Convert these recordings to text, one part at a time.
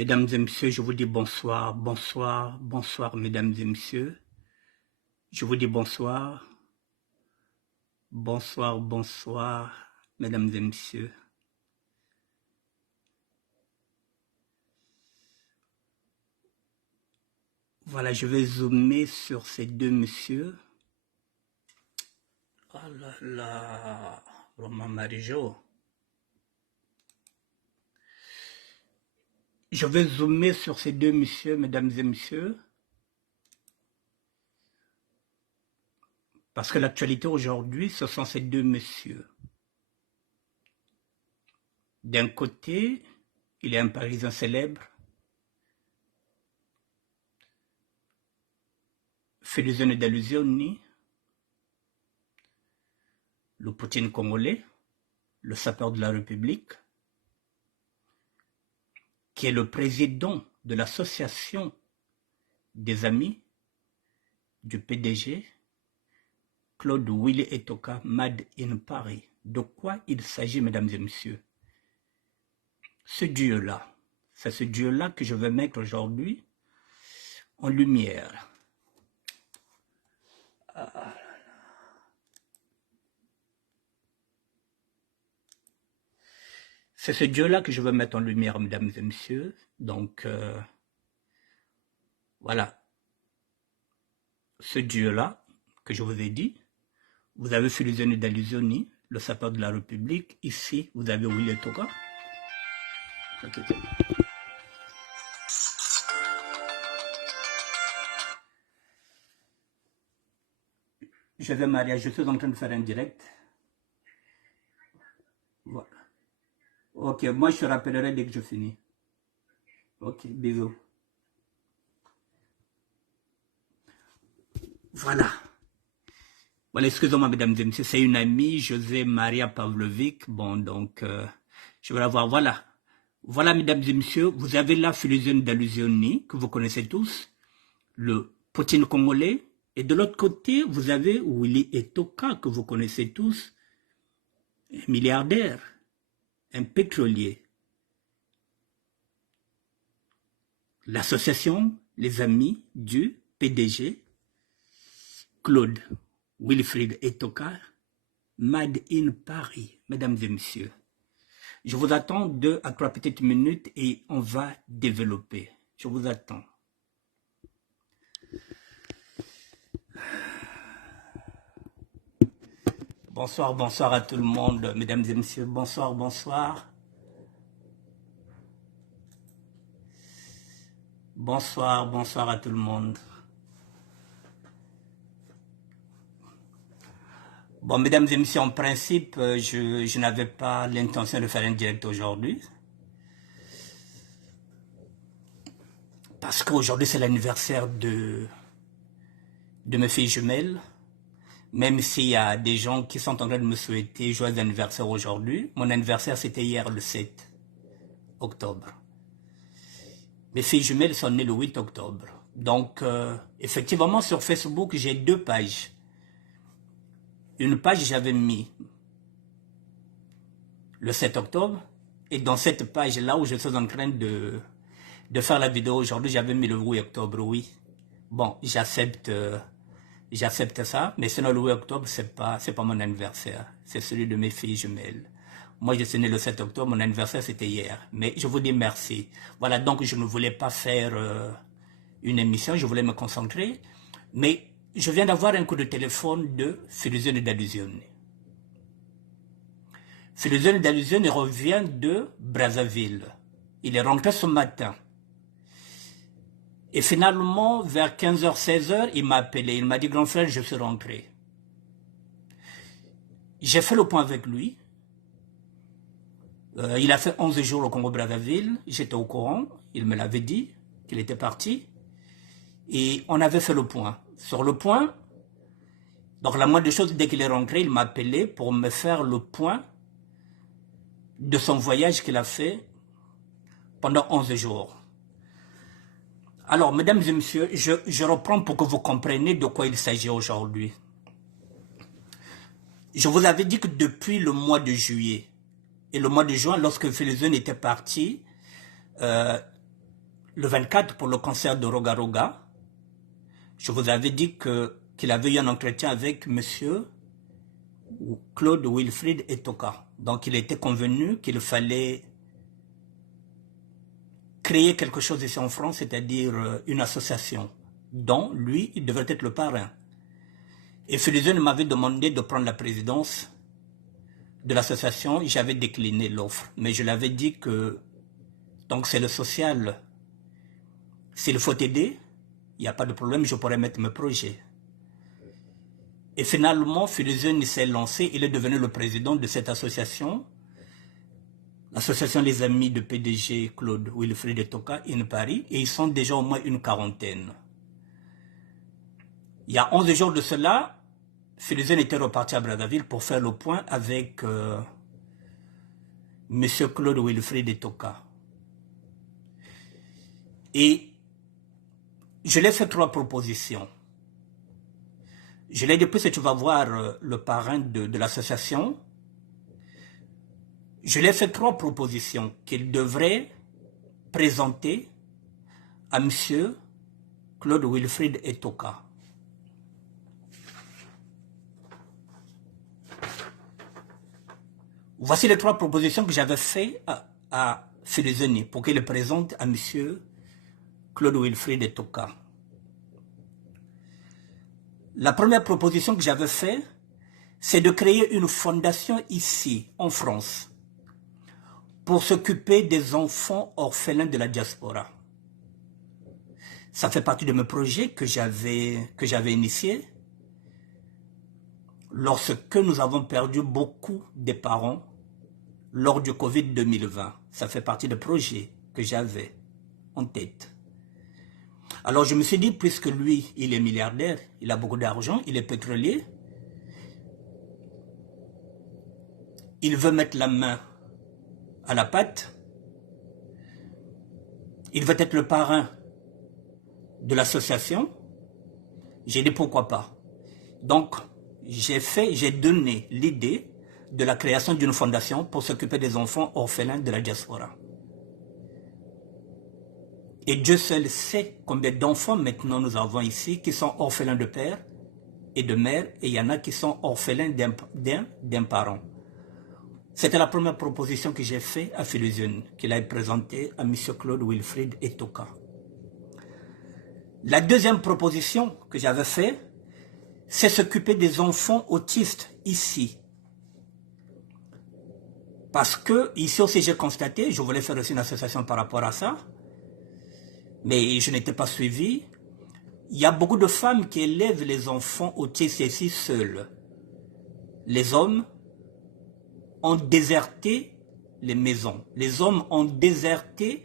Mesdames et messieurs, je vous dis bonsoir, bonsoir, bonsoir, mesdames et messieurs. Je vous dis bonsoir, bonsoir, bonsoir, mesdames et messieurs. Voilà, je vais zoomer sur ces deux messieurs. Oh là là, Romain Marijo. Je vais zoomer sur ces deux messieurs, mesdames et messieurs. Parce que l'actualité aujourd'hui, ce sont ces deux messieurs. D'un côté, il est un Parisien célèbre, Félisone Delusioni, le Poutine congolais, le sapeur de la République, qui est le président de l'association des amis du PDG, Claude Willy Etoka, Made in Paris. De quoi il s'agit, mesdames et messieurs? Ce Dieu-là, c'est ce Dieu-là que je vais mettre aujourd'hui en lumière. C'est ce Dieu-là que je veux mettre en lumière, mesdames et messieurs. Donc, voilà. Ce Dieu-là, que je vous ai dit, vous avez Félisone Delusioni, le sapeur de la République. Ici, vous avez Willy Etoka. Okay. Je vais Maria, je suis en train de faire un direct. Voilà. Ok, moi je te rappellerai dès que je finis. Ok, bisous. Voilà. Voilà, excusez-moi mesdames et messieurs, c'est une amie, José Maria Pavlovic. Bon, donc, je vais la voir. Voilà. Voilà, mesdames et messieurs, vous avez là Félisone Delusioni, que vous connaissez tous, le Poutine congolais. Et de l'autre côté, vous avez Willy Etoka, que vous connaissez tous, un milliardaire, un pétrolier. L'association Les Amis du PDG, Claude Wilfried Etoka, Made in Paris, mesdames et messieurs. Je vous attends 2 à 3 petites minutes et on va développer. Je vous attends. Bonsoir, bonsoir à tout le monde, mesdames et messieurs. Bonsoir, bonsoir. Bonsoir, bonsoir à tout le monde. Bon, mesdames et messieurs, en principe, je n'avais pas l'intention de faire un direct aujourd'hui. Parce qu'aujourd'hui, c'est l'anniversaire de mes filles jumelles. Même s'il y a des gens qui sont en train de me souhaiter joyeux anniversaire aujourd'hui. Mon anniversaire, c'était hier, le 7 octobre. Mes filles jumelles sont nées le 8 octobre. Donc, effectivement, sur Facebook, j'ai 2 pages. Une page, j'avais mis le 7 octobre. Et dans cette page-là où je suis en train de faire la vidéo aujourd'hui, j'avais mis le 8 octobre, oui. Bon, j'accepte ça, mais sinon le 8 octobre, c'est pas mon anniversaire. C'est celui de mes filles jumelles. Moi, je suis né le 7 octobre, mon anniversaire, c'était hier. Mais je vous dis merci. Voilà, donc je ne voulais pas faire une émission, je voulais me concentrer. Mais je viens d'avoir un coup de téléphone de Félisone Delusioni. Félisone Delusioni revient de Brazzaville. Il est rentré ce matin. Et finalement, vers 15h, 16h, il m'a appelé. Il m'a dit, grand frère, je suis rentré. J'ai fait le point avec lui. Il a fait 11 jours au Congo-Brazzaville. J'étais au courant. Il me l'avait dit qu'il était parti. Et on avait fait le point. Sur le point, donc la moindre des choses, dès qu'il est rentré, il m'a appelé pour me faire le point de son voyage qu'il a fait pendant 11 jours. Alors, mesdames et messieurs, je reprends pour que vous compreniez de quoi il s'agit aujourd'hui. Je vous avais dit que depuis le mois de juillet et le mois de juin, lorsque Félisone était parti, le 24 pour le concert de Roga Roga, je vous avais dit qu'il avait eu un entretien avec monsieur Claude Wilfried Etoka. Donc il était convenu qu'il fallait créer quelque chose ici en France, c'est-à-dire une association dont lui, il devrait être le parrain. Et Philizone m'avait demandé de prendre la présidence de l'association. J'avais décliné l'offre, mais je l'avais dit que donc c'est le social. S'il faut aider, il n'y a pas de problème, je pourrais mettre mes projets. Et finalement, Philizone s'est lancé, il est devenu le président de cette association, l'association des amis de PDG Claude Wilfried Etoka in Paris, et ils sont déjà au moins une quarantaine. Il y a 11 jours de cela, Philizone était reparti à Brazzaville pour faire le point avec M. Claude Wilfried Etoka. Et je lui ai fait 3 propositions. Je lui ai dit, puisque tu vas voir le parrain de l'association, je lui ai fait 3 propositions qu'il devrait présenter à M. Claude Wilfried Etoka. Voici les 3 propositions que j'avais faites à Philizone pour qu'il les présente à M. Claude Wilfried Etoka. La première proposition que j'avais faite, c'est de créer une fondation ici, en France, pour s'occuper des enfants orphelins de la diaspora. Ça fait partie de mes projets que j'avais initiés lorsque nous avons perdu beaucoup de parents lors du Covid 2020. Ça fait partie des projets que j'avais en tête. Alors je me suis dit, puisque lui, il est milliardaire, il a beaucoup d'argent, il est pétrolier, il veut mettre la main à la pâte, il veut être le parrain de l'association. J'ai dit pourquoi pas. Donc j'ai donné l'idée de la création d'une fondation pour s'occuper des enfants orphelins de la diaspora. Et Dieu seul sait combien d'enfants maintenant nous avons ici qui sont orphelins de père et de mère, et il y en a qui sont orphelins d'un parent. C'était la première proposition que j'ai faite à Philizone, qu'il a présentée à M. Claude Wilfried Etoka. La deuxième proposition que j'avais faite, c'est s'occuper des enfants autistes ici. Parce que ici aussi j'ai constaté, je voulais faire aussi une association par rapport à ça, mais je n'étais pas suivi. Il y a beaucoup de femmes qui élèvent les enfants autistes ici seules. Les hommes ont déserté les maisons. Les hommes ont déserté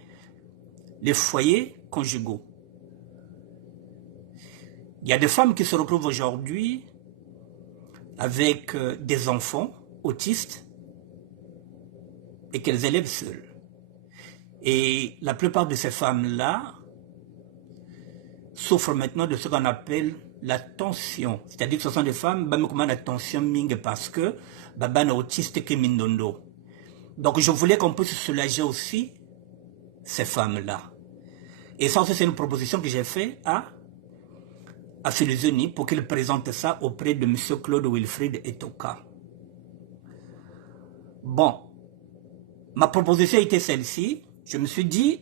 les foyers conjugaux. Il y a des femmes qui se retrouvent aujourd'hui avec des enfants autistes et qu'elles élèvent seules. Et la plupart de ces femmes-là souffrent maintenant de ce qu'on appelle la tension. C'est-à-dire que ce sont des femmes qui ont la tension parce que sont autistes qui mindondo. Donc je voulais qu'on puisse soulager aussi ces femmes-là. Et ça aussi c'est une proposition que j'ai faite à Philizone pour qu'il présente ça auprès de M. Claude Wilfried Etoka. Bon, ma proposition était celle-ci. Je me suis dit,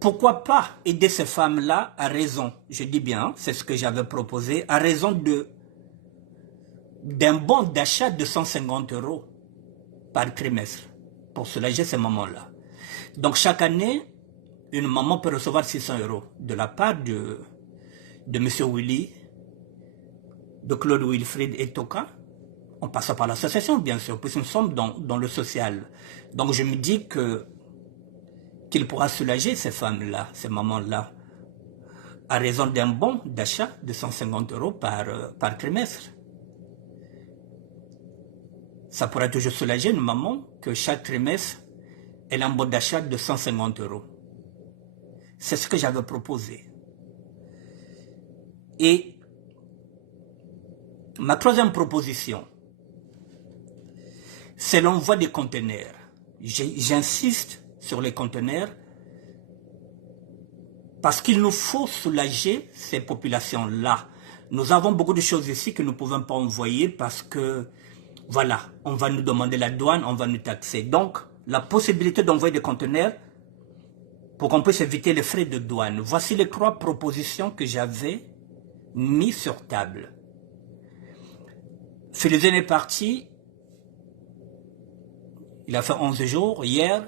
pourquoi pas aider ces femmes-là à raison, je dis bien, c'est ce que j'avais proposé, à raison d'un bon d'achat de 150 € par trimestre pour soulager ces mamans-là. Donc chaque année, une maman peut recevoir 600 € de la part de M. Willy, de Claude Wilfried Etoka. On passe par l'association, bien sûr, puisque nous sommes dans le social. Donc je me dis qu'il pourra soulager ces femmes-là, ces mamans-là, à raison d'un bon d'achat de 150 € par trimestre. Ça pourrait toujours soulager une maman que chaque trimestre, elle a un bon d'achat de 150 €. C'est ce que j'avais proposé. Et ma troisième proposition, c'est l'envoi des conteneurs. J'insiste sur les conteneurs parce qu'il nous faut soulager ces populations-là. Nous avons beaucoup de choses ici que nous ne pouvons pas envoyer parce que, voilà, on va nous demander la douane, on va nous taxer. Donc, la possibilité d'envoyer des conteneurs pour qu'on puisse éviter les frais de douane. Voici les 3 propositions que j'avais mises sur table. Philizène est parti, il a fait 11 jours, hier,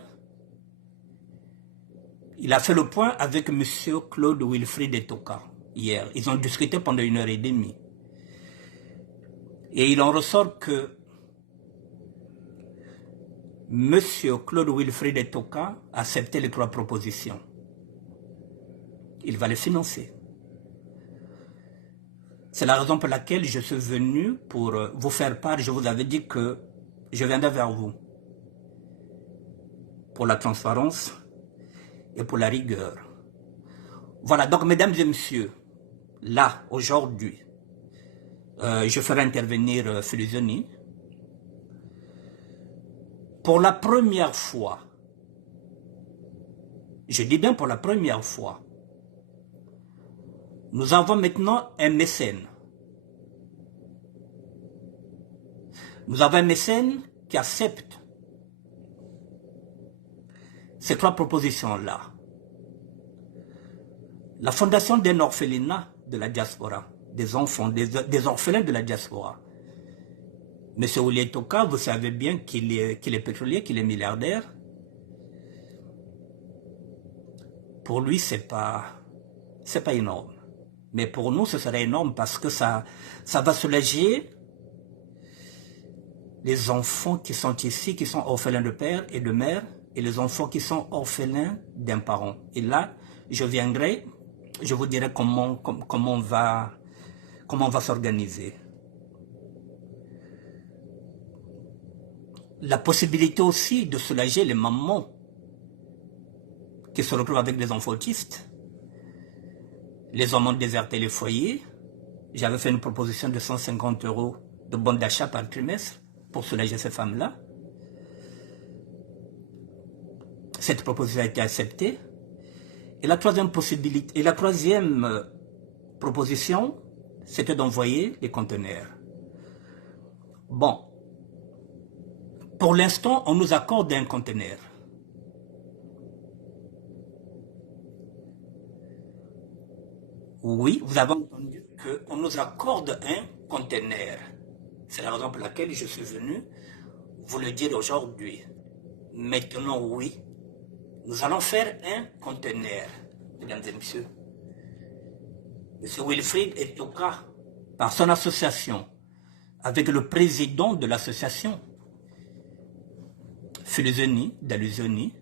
il a fait le point avec M. Claude Wilfried Etoka, hier. Ils ont discuté pendant 1h30. Et il en ressort que M. Claude Wilfried Etoka a accepté les 3 propositions. Il va les financer. C'est la raison pour laquelle je suis venu pour vous faire part. Je vous avais dit que je viendrai vers vous pour la transparence et pour la rigueur. Voilà, donc mesdames et messieurs, là, aujourd'hui, je ferai intervenir Philizoni. Pour la première fois, je dis bien pour la première fois, nous avons maintenant un mécène. Nous avons un mécène qui accepte ces 3 propositions-là. La fondation d'un orphelinat de la diaspora, des enfants, des orphelins de la diaspora. Monsieur Wilfried Etoka, vous savez bien qu'il est pétrolier, qu'il est milliardaire. Pour lui, c'est pas énorme. Mais pour nous, ce serait énorme parce que ça va soulager les enfants qui sont ici, qui sont orphelins de père et de mère, et les enfants qui sont orphelins d'un parent. Et là, je viendrai, je vous dirai comment on va s'organiser. La possibilité aussi de soulager les mamans qui se retrouvent avec des enfants autistes, les hommes ont déserté les foyers. J'avais fait une proposition de 150 € de bon d'achat par trimestre pour soulager ces femmes-là. Cette proposition a été acceptée. Et la troisième possibilité, et la troisième proposition, c'était d'envoyer des conteneurs. Bon, pour l'instant, on nous accorde un conteneur. Oui, vous avez entendu qu'on nous accorde un conteneur. C'est la raison pour laquelle je suis venu vous le dire aujourd'hui. Maintenant, oui, nous allons faire un conteneur, mesdames et messieurs. M. Wilfried Etoka, par son association, avec le président de l'association, Philizoni, Daluzoni,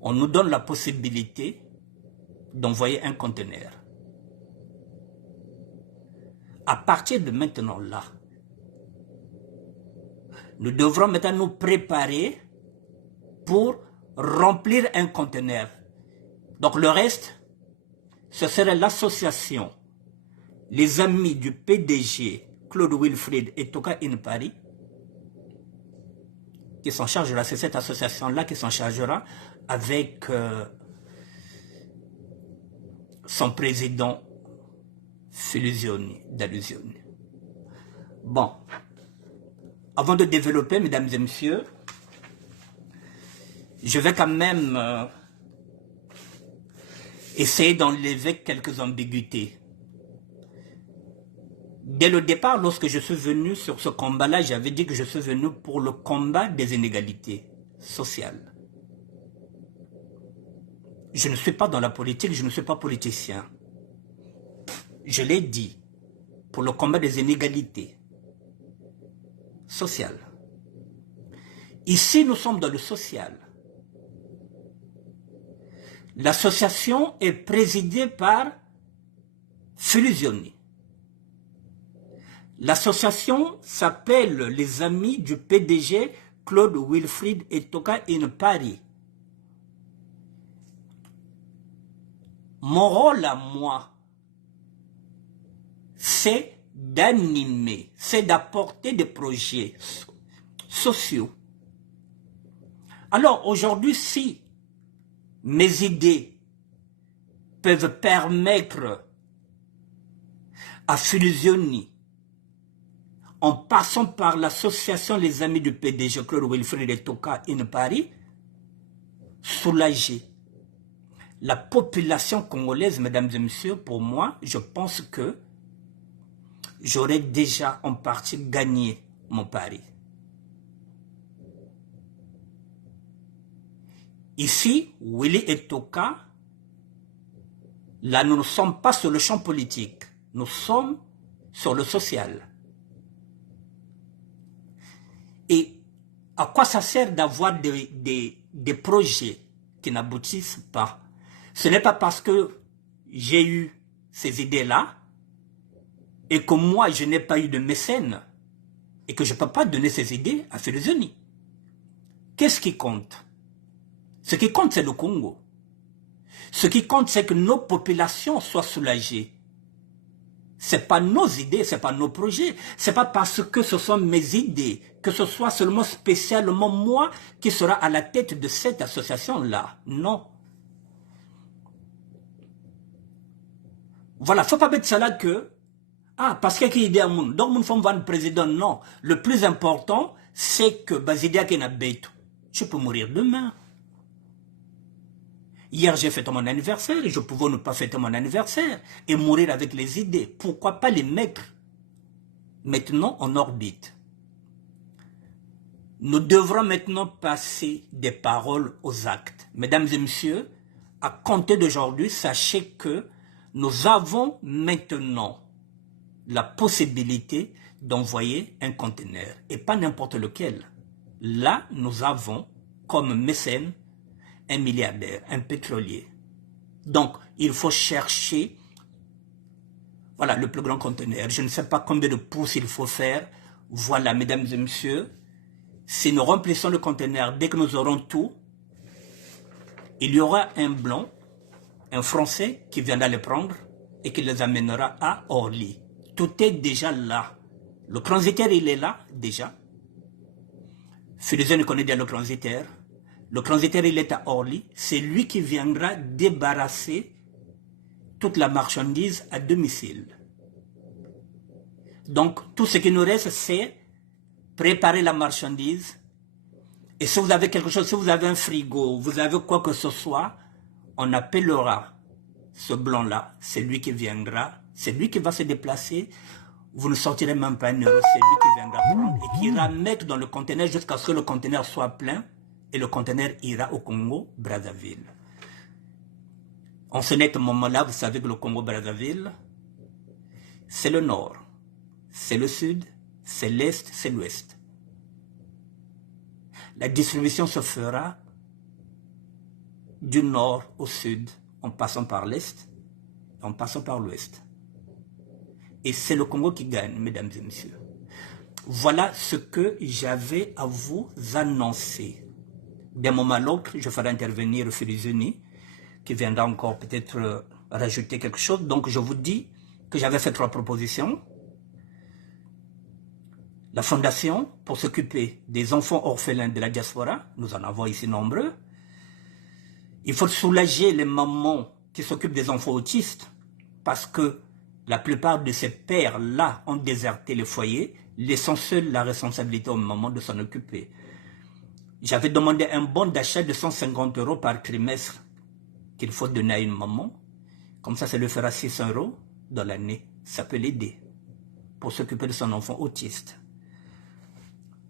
on nous donne la possibilité d'envoyer un conteneur. À partir de maintenant là, nous devrons maintenant nous préparer pour remplir un conteneur. Donc le reste, ce serait l'association, les amis du PDG Claude Wilfried Etoka in Paris, qui s'en chargera, c'est cette association-là qui s'en chargera avec son président Philizoni, Daluzoni. Bon, avant de développer, mesdames et messieurs, je vais quand même essayer d'enlever quelques ambiguïtés. Dès le départ, lorsque je suis venu sur ce combat-là, j'avais dit que je suis venu pour le combat des inégalités sociales. Je ne suis pas dans la politique, je ne suis pas politicien. Je l'ai dit, pour le combat des inégalités sociales. Ici, nous sommes dans le social. L'association est présidée par Philizoni. L'association s'appelle les Amis du PDG Claude Wilfried Etoka in Paris. Mon rôle à moi, c'est d'animer, c'est d'apporter des projets sociaux Alors aujourd'hui, si mes idées peuvent permettre à Filuzioni, en passant par l'association Les Amis du PDG, Claude Wilfried et Toka in Paris, soulager la population congolaise, mesdames et messieurs, pour moi, je pense que j'aurais déjà en partie gagné mon pari. Ici, Willy et Toka, là, nous ne sommes pas sur le champ politique, nous sommes sur le social. Et à quoi ça sert d'avoir des projets qui n'aboutissent pas? Ce n'est pas parce que j'ai eu ces idées-là et que moi, je n'ai pas eu de mécène et que je ne peux pas donner ces idées à Filuzioni. Qu'est-ce qui compte? Ce qui compte, c'est le Congo. Ce qui compte, c'est que nos populations soient soulagées. Ce n'est pas nos idées, ce n'est pas nos projets. Ce n'est pas parce que ce sont mes idées, que ce soit seulement spécialement moi qui sera à la tête de cette association-là. Non. Voilà, il ne faut pas mettre ça là que, parce qu'il y a une idée à moun, donc moun faut voir le président. Non. Le plus important, c'est que Basidia Kenabeto, je peux mourir demain. Hier, j'ai fêté mon anniversaire et je pouvais ne pas fêter mon anniversaire et mourir avec les idées. Pourquoi pas les mettre maintenant en orbite? Nous devrons maintenant passer des paroles aux actes. Mesdames et messieurs, à compter d'aujourd'hui, sachez que nous avons maintenant la possibilité d'envoyer un conteneur et pas n'importe lequel. Là, nous avons comme mécène un milliardaire, un pétrolier. Donc, il faut chercher, voilà, le plus grand conteneur. Je ne sais pas combien de pouces il faut faire. Voilà, mesdames et messieurs, si nous remplissons le conteneur, dès que nous aurons tout, il y aura un blanc, un Français qui viendra les prendre et qui les amènera à Orly. Tout est déjà là. Le transitaire, il est là, déjà. Filuzioni connaît bien le transitaire. Le transitaire, il est à Orly. C'est lui qui viendra débarrasser toute la marchandise à domicile. Donc, tout ce qui nous reste, c'est préparer la marchandise. Et si vous avez quelque chose, si vous avez un frigo, vous avez quoi que ce soit, on appellera ce blanc-là. C'est lui qui viendra. C'est lui qui va se déplacer. Vous ne sortirez même pas un euro. C'est lui qui viendra prendre et qui ira mettre dans le conteneur jusqu'à ce que le conteneur soit plein. Et le conteneur ira au Congo-Brazzaville. En ce net moment-là, vous savez que le Congo-Brazzaville, c'est le nord, c'est le sud, c'est l'est, c'est l'ouest. La distribution se fera du nord au sud, en passant par l'est, en passant par l'ouest. Et c'est le Congo qui gagne, mesdames et messieurs. Voilà ce que j'avais à vous annoncer. D'un moment à l'autre, je ferai intervenir Filuzioni, qui viendra encore peut-être rajouter quelque chose. Donc je vous dis que j'avais fait 3 propositions. La fondation pour s'occuper des enfants orphelins de la diaspora, nous en avons ici nombreux. Il faut soulager les mamans qui s'occupent des enfants autistes, parce que la plupart de ces pères-là ont déserté les foyers, laissant seule la responsabilité aux mamans de s'en occuper. J'avais demandé un bon d'achat de 150 € par trimestre qu'il faut donner à une maman. Comme ça lui fera 600 € dans l'année. Ça peut l'aider pour s'occuper de son enfant autiste.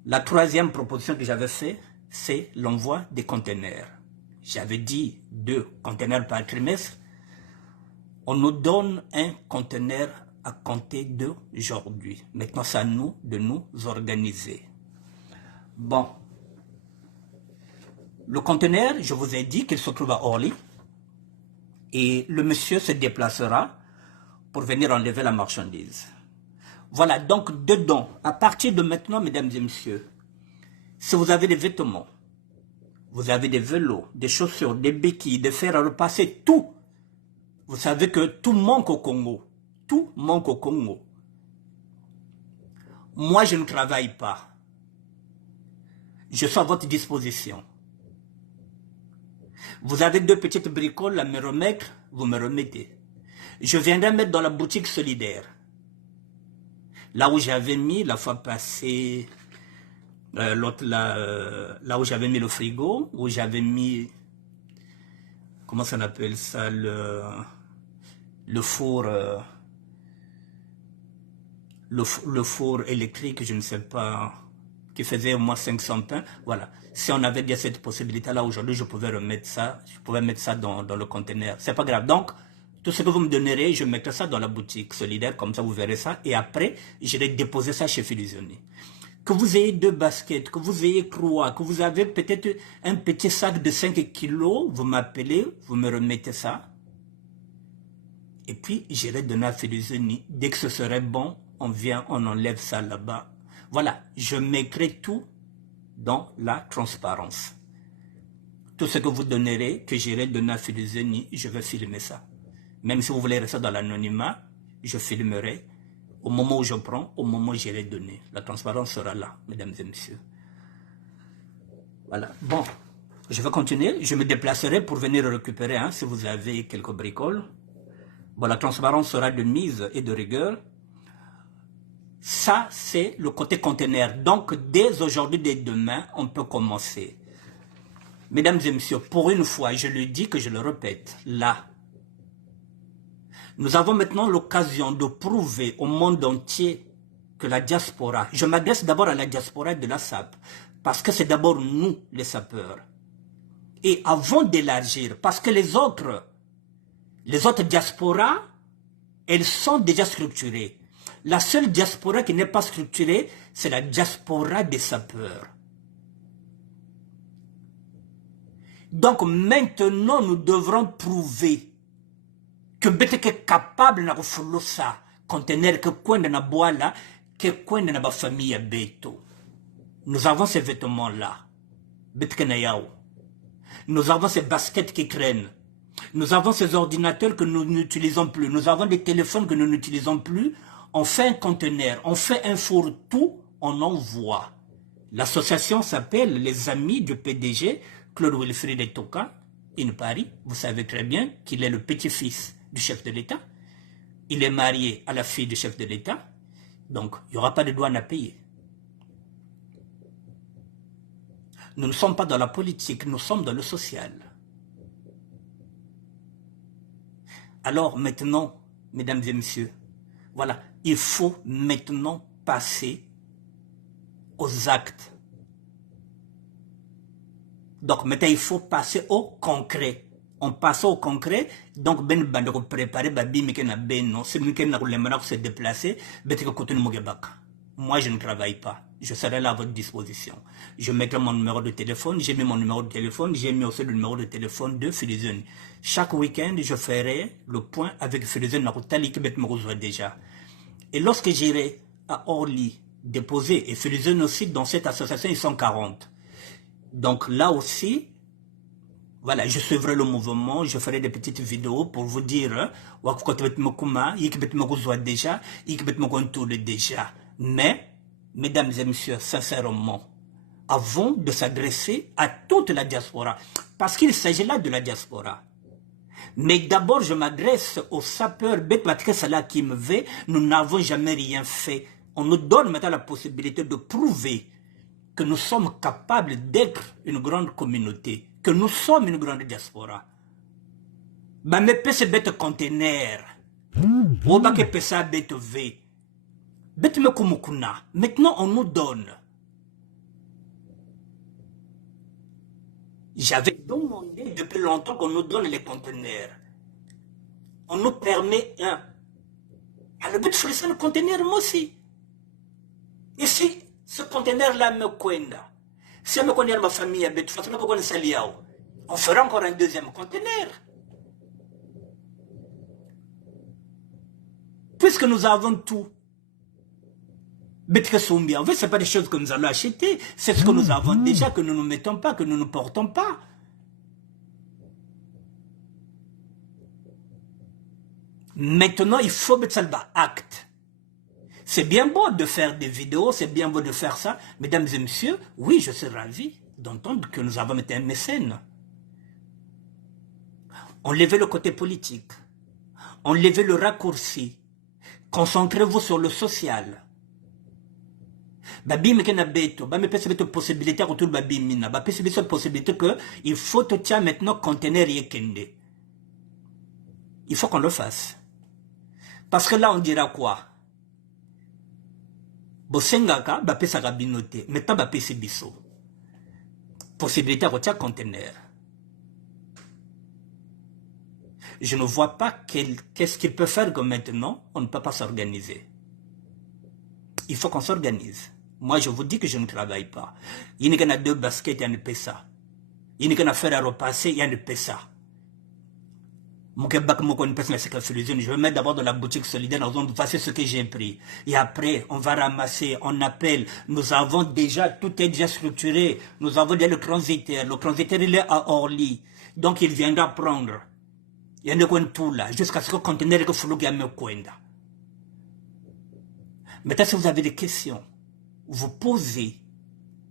La 3e proposition que j'avais faite, c'est l'envoi des conteneurs. J'avais dit 2 conteneurs par trimestre. On nous donne un conteneur à compter d'aujourd'hui. Maintenant, c'est à nous de nous organiser. Bon. Le conteneur, je vous ai dit qu'il se trouve à Orly. Et le monsieur se déplacera pour venir enlever la marchandise. Voilà, donc dedans, à partir de maintenant, mesdames et messieurs, si vous avez des vêtements, vous avez des vélos, des chaussures, des béquilles, des fers à repasser, tout. Vous savez que tout manque au Congo. Tout manque au Congo. Moi, je ne travaille pas. Je suis à votre disposition. Vous avez deux petites bricoles à me remettre, vous me remettez. Je viendrai mettre dans la boutique solidaire. Là où j'avais mis la fois passée, là où j'avais mis le frigo, où j'avais mis, comment ça appelle ça, le four, le four électrique, je ne sais pas, qui faisait au moins 500 pains. Voilà. Si on avait bien cette possibilité-là aujourd'hui, je pouvais remettre ça, je pouvais mettre ça dans le conteneur. C'est pas grave. Donc, tout ce que vous me donnerez, je mettrai ça dans la boutique solidaire, comme ça vous verrez ça. Et après, j'irai déposer ça chez Philizoni. Que vous ayez deux baskets, que vous ayez croix, que vous avez peut-être un petit sac de 5 kilos, vous m'appelez, vous me remettez ça. Et puis, j'irai donner à Philizoni. Dès que ce serait bon, on vient, on enlève ça là-bas. Voilà, je mettrai tout dans la transparence. Tout ce que vous donnerez, que j'irai donner à Philizoni, je vais filmer ça. Même si vous voulez rester dans l'anonymat, je filmerai. Au moment où je prends, au moment où j'irai donner. La transparence sera là, mesdames et messieurs. Voilà. Bon, je vais continuer. Je me déplacerai pour venir récupérer, hein, si vous avez quelques bricoles. Bon, la transparence sera de mise et de rigueur. Ça, c'est le côté conteneur. Donc, dès aujourd'hui, dès demain, on peut commencer. Mesdames et messieurs, pour une fois, je le dis que je le répète, là, nous avons maintenant l'occasion de prouver au monde entier que la diaspora, je m'adresse d'abord à la diaspora de la SAP, parce que c'est d'abord nous, les sapeurs. Et avant d'élargir, parce que les autres diasporas, elles sont déjà structurées. La seule diaspora qui n'est pas structurée, c'est la diaspora des sapeurs. Donc maintenant, nous devrons prouver que beteke capable na kufulu ça, conteneur que kwenda na boala, que kwenda na ba famille beto. Nous avons ces vêtements-là. Beteke na yao. Nous avons ces baskets qui craignent. Nous avons ces ordinateurs que nous n'utilisons plus. Nous avons des téléphones que nous n'utilisons plus. On fait un conteneur, on fait un fourre-tout, on envoie. L'association s'appelle les Amis du PDG, Claude Wilfried Toka, in Paris. Vous savez très bien qu'il est le petit-fils du chef de l'État. Il est marié à la fille du chef de l'État. Donc, il n'y aura pas de douane à payer. Nous ne sommes pas dans la politique, nous sommes dans le social. Alors maintenant, mesdames et messieurs, voilà, il faut maintenant passer aux actes. Donc maintenant, il faut passer au concret. On passe au concret, donc ben bande ko préparer babi meke na beno, c'est meke na ko lemana ko se déplacer, bete ko kote mo gebaka. Moi je ne travaille pas, je serai là à votre disposition. Je mettrai mon numéro de téléphone, j'ai mis mon numéro de téléphone, j'ai mis aussi le numéro de téléphone de Philizoni. Chaque week-end, je ferai le point avec Philizoni na ko tali ke bet mo déjà. Et lorsque j'irai à Orly déposer, et Philizoni aussi dans cette association ils sont 40. Donc là aussi, voilà, je suivrai le mouvement, je ferai des petites vidéos pour vous dire, déjà. Mais, mesdames et messieurs, sincèrement, avant de s'adresser à toute la diaspora, parce qu'il s'agit là de la diaspora. Mais d'abord, je m'adresse aux sapeurs, qui me veut, nous n'avons jamais rien fait. On nous donne maintenant la possibilité de prouver que nous sommes capables d'être une grande communauté, que nous sommes une grande diaspora. Mais me peut se bête conteneur. Ou pas que peut ça bête v. Bête me kumukuna. Maintenant on nous donne. J'avais demandé depuis longtemps qu'on nous donne les conteneurs. On nous permet un. Alors bête faut laisser le conteneur moi aussi. Ici, ce conteneur-là me coinda. Si je me connais ma famille, on fera encore un deuxième conteneur. Puisque nous avons tout. En fait, ce n'est pas des choses que nous allons acheter. C'est ce que nous avons déjà, que nous ne mettons pas, que nous ne portons pas. Maintenant, il faut mettre ça dans acte. C'est bien beau de faire des vidéos, c'est bien beau de faire ça. Mesdames et messieurs, oui, je suis ravi d'entendre que nous avons été un mécène. Enlevez le côté politique. Enlevez le raccourci. Concentrez-vous sur le social. Babi mekena beto, ba me pese beto possibilité autour babi mina, ba pese beto possibilité que il faut te tiens maintenant contenir yekende. Il faut qu'on le fasse. Parce que là on dira quoi? Bosengaka ba pese rabinote, mais ba pese biso. Possibilité à contenir. Je ne vois pas qu'est-ce qu'il peut faire que maintenant on ne peut pas s'organiser. Il faut qu'on s'organise. Moi, je vous dis que je ne travaille pas. Il n'y a 2 baskets, il y a une pesa. Il n'y a faire à repasser, il y a une pesa. Je vais mettre d'abord dans la boutique solidaire, voici ce que j'ai pris. Et après, on va ramasser, on appelle. Nous avons déjà, tout est déjà structuré. Nous avons déjà le transitaire. Le transitaire, il est à Orly. Donc, il viendra prendre. Il y a un tout là, jusqu'à ce que le conteneur que Foulou me kwenda. Maintenant, si vous avez des questions, vous posez,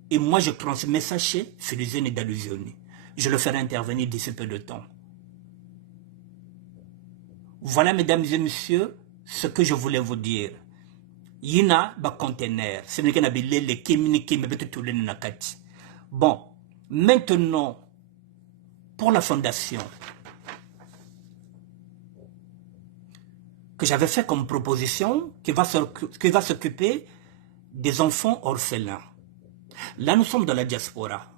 et moi je transmets ça chez Philizone et Dalusioni. Je le ferai intervenir d'ici peu de temps. Voilà, mesdames et messieurs, ce que je voulais vous dire. Yina ba conteneur, c'est ce qu'on appelle les kémini mais peut-être tout le nakati. Bon, maintenant, pour la fondation, que j'avais fait comme proposition, qui va s'occuper des enfants orphelins. Là, nous sommes dans la diaspora.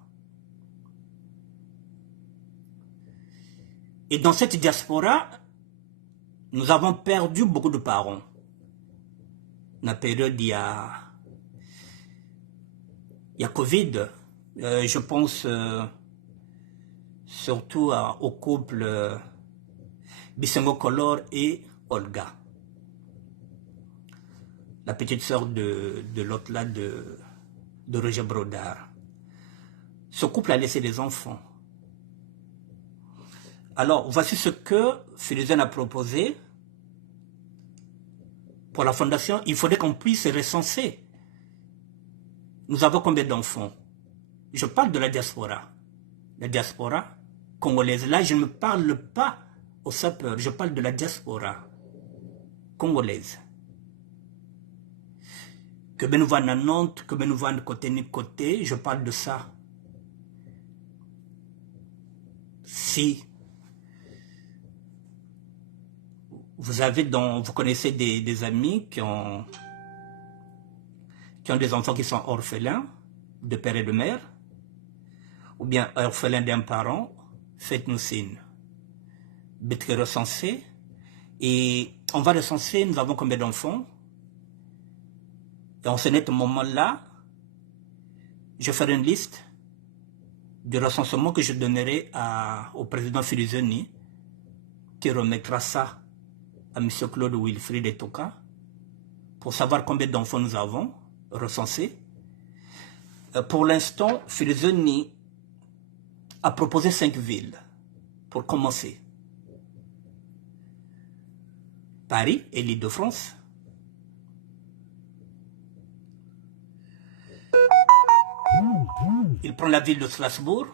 Et dans cette diaspora, nous avons perdu beaucoup de parents. Dans la période, il y a Covid. Je pense surtout au couple Bissengo Color et Olga, la petite sœur de l'autre là, de Roger Brodard. Ce couple a laissé des enfants. Alors, voici ce que Philizone a proposé. Pour la fondation, il faudrait qu'on puisse recenser. Nous avons combien d'enfants? Je parle de la diaspora. La diaspora congolaise. Là, je ne parle pas aux sapeurs, je parle de la diaspora congolaise. Que ben nous voyons à Nantes, que ben nous voyons de côté ni côté, je parle de ça. Si vous connaissez des amis qui ont des enfants qui sont orphelins de père et de mère, ou bien orphelins d'un parent, faites-nous signe. Bêtes recensés, et on va recenser, nous avons combien d'enfants? Et en ce net moment-là, je ferai une liste du recensement que je donnerai au président Philizone, qui remettra ça à M. Claude Wilfried Etoka, pour savoir combien d'enfants nous avons recensés. Pour l'instant, Philizone a proposé 5 villes, pour commencer. Paris et l'Île-de-France. Il prend la ville de Strasbourg.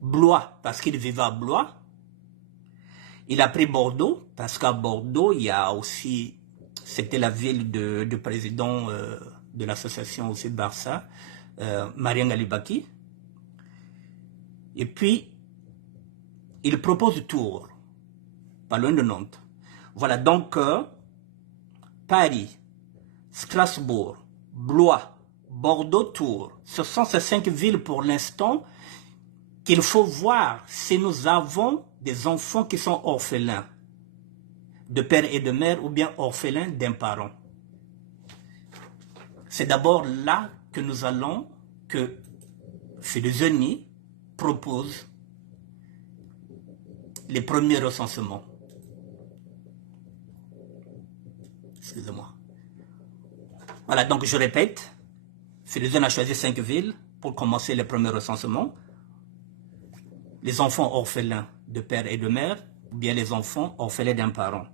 Blois, parce qu'il vivait à Blois. Il a pris Bordeaux, parce qu'à Bordeaux, il y a aussi... C'était la ville du président de l'association aussi Barça, Marien Galibaki. Et puis, il propose Tours, pas loin de Nantes. Voilà, donc, Paris, Strasbourg, Blois, Bordeaux, Tours. Ce sont ces 5 villes pour l'instant qu'il faut voir si nous avons des enfants qui sont orphelins de père et de mère ou bien orphelins d'un parent. C'est d'abord là que nous allons, que Philizone propose les premiers recensements. Excusez-moi. Voilà, donc je répète, Philizone a choisi 5 villes pour commencer les premiers recensements. Les enfants orphelins de père et de mère, ou bien les enfants orphelins d'un parent.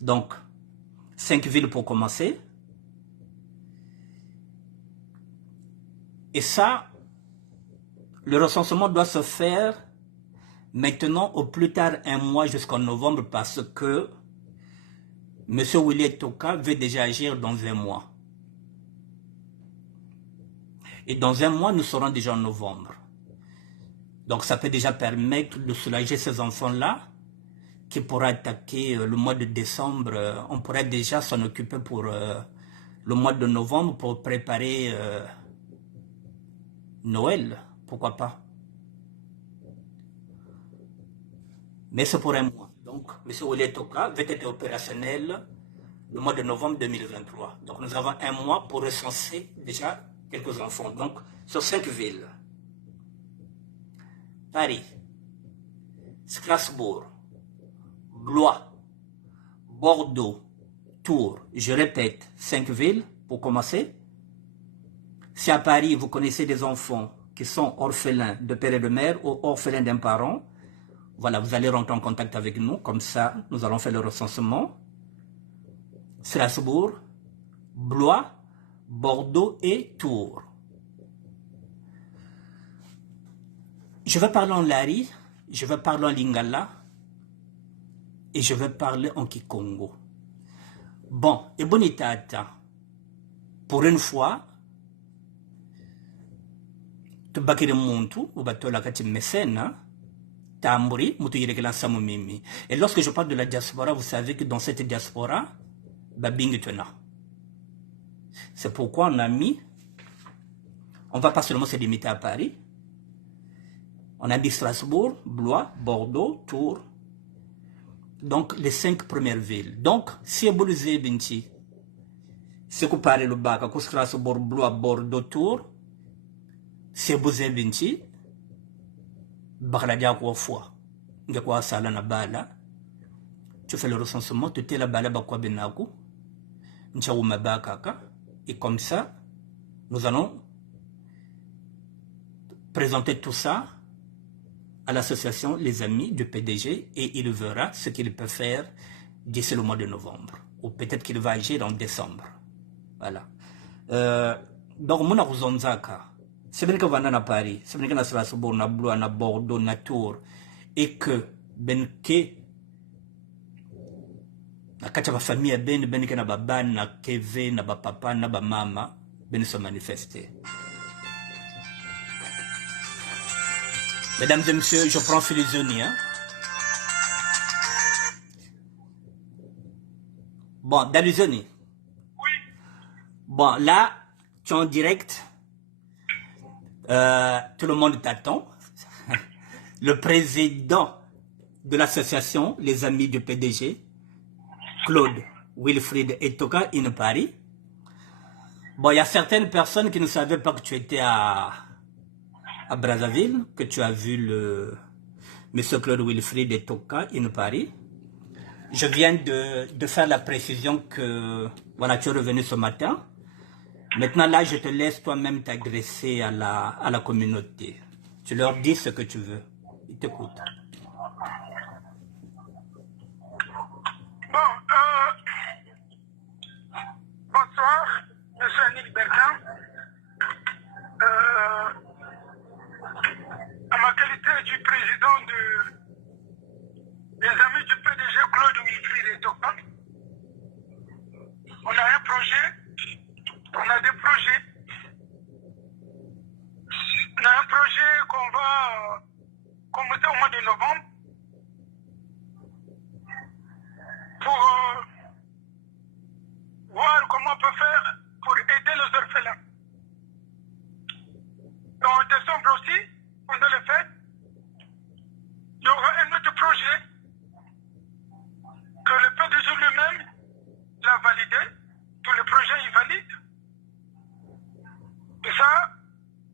Donc, 5 villes pour commencer. Et ça, le recensement doit se faire Maintenant, au plus tard, un mois jusqu'en novembre, parce que M. Willy Toka veut déjà agir dans un mois. Et dans un mois, nous serons déjà en novembre. Donc ça peut déjà permettre de soulager ces enfants-là qui pourraient attaquer le mois de décembre. On pourrait déjà s'en occuper pour le mois de novembre pour préparer Noël. Pourquoi pas? Mais c'est pour un mois. Donc, M. Willy Toka va être opérationnel le mois de novembre 2023. Donc, nous avons un mois pour recenser déjà quelques enfants. Donc, sur 5 villes. Paris, Strasbourg, Blois, Bordeaux, Tours. Je répète, 5 villes pour commencer. Si à Paris, vous connaissez des enfants qui sont orphelins de père et de mère ou orphelins d'un parent, voilà, vous allez rentrer en contact avec nous. Comme ça, nous allons faire le recensement. Strasbourg, Blois, Bordeaux et Tours. Je vais parler en Lari, je vais parler en Lingala et je vais parler en Kikongo. Bon, et bonitata, pour une fois, tu bakire muntu, ou batola kati mécène, tamburi, mutu yirekela samu mimi. Et lorsque je parle de la diaspora, vous savez que dans cette diaspora, babing tena. C'est pourquoi on a mis, on va pas seulement se limiter à Paris, on a dit Strasbourg, Blois, Bordeaux, Tours. Donc, les 5 premières villes. Donc, si vous avez Binti, c'est que parlez le bac, à Strasbourg, Blois, Bordeaux, Tours, si vous avez Binti, Bakladia kwa fois. Nga kwa sala na bala. Tu fais le recensement, tu t'es la bala bakwa benaku. Nchaou mabakaka. Et comme ça, nous allons présenter tout ça à l'association Les Amis du PDG et il verra ce qu'il peut faire d'ici le mois de novembre. Ou peut-être qu'il va agir en décembre. Voilà. Donc, mon arrosonzaka, c'est bien que vous à Paris, c'est bien que vous Strasbourg, na Blois, na Bordeaux, na Tours, et que benke na kacha ba famille ben que na baba na keve na ba papa na ba mama ben se manifester. Mesdames et messieurs, je prends Philizoni. Hein? Bon, Daluzoni. Oui. Bon, là, tu es en direct. Tout le monde t'attend. Le président de l'association Les Amis du PDG, Claude Wilfried Etoka, in Paris. Bon, il y a certaines personnes qui ne savaient pas que tu étais à Brazzaville, que tu as vu le M. Claude Wilfried Etoka in Paris. Je viens de faire la précision que voilà, tu es revenu ce matin. Maintenant, là, je te laisse toi-même t'adresser à la communauté. Tu leur dis ce que tu veux. Ils t'écoutent. Bon, bonsoir, je suis Annick Bertin. À ma qualité du président des Amis du PDG Claude Wilfried Etoka, on a un projet, on a des projets. On a un projet qu'on va commencer au mois de novembre pour voir comment on peut faire pour aider les orphelins. Et en décembre aussi, pendant les fêtes, il y aura un autre projet que le PDG lui-même l'a validé. Tous les projets, il valide. Et ça,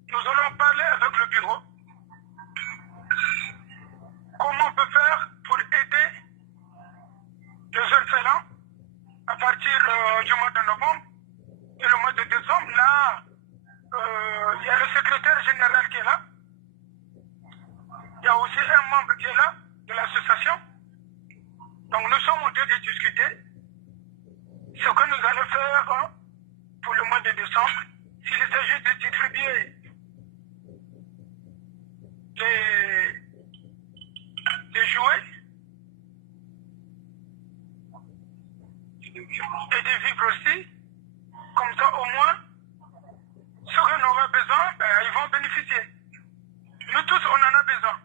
nous allons parler avec le bureau. Comment on peut faire pour aider les orphelins à partir du mois de novembre et le mois de décembre. Là, il y a le secrétaire général qui est là. Il y a aussi un membre qui est là de l'association. Donc nous sommes en train de discuter ce que nous allons faire pour le mois de décembre. S'il s'agit de distribuer aussi. Comme ça, au moins, ceux qui en aura besoin, ils vont bénéficier. Nous tous, on en a besoin.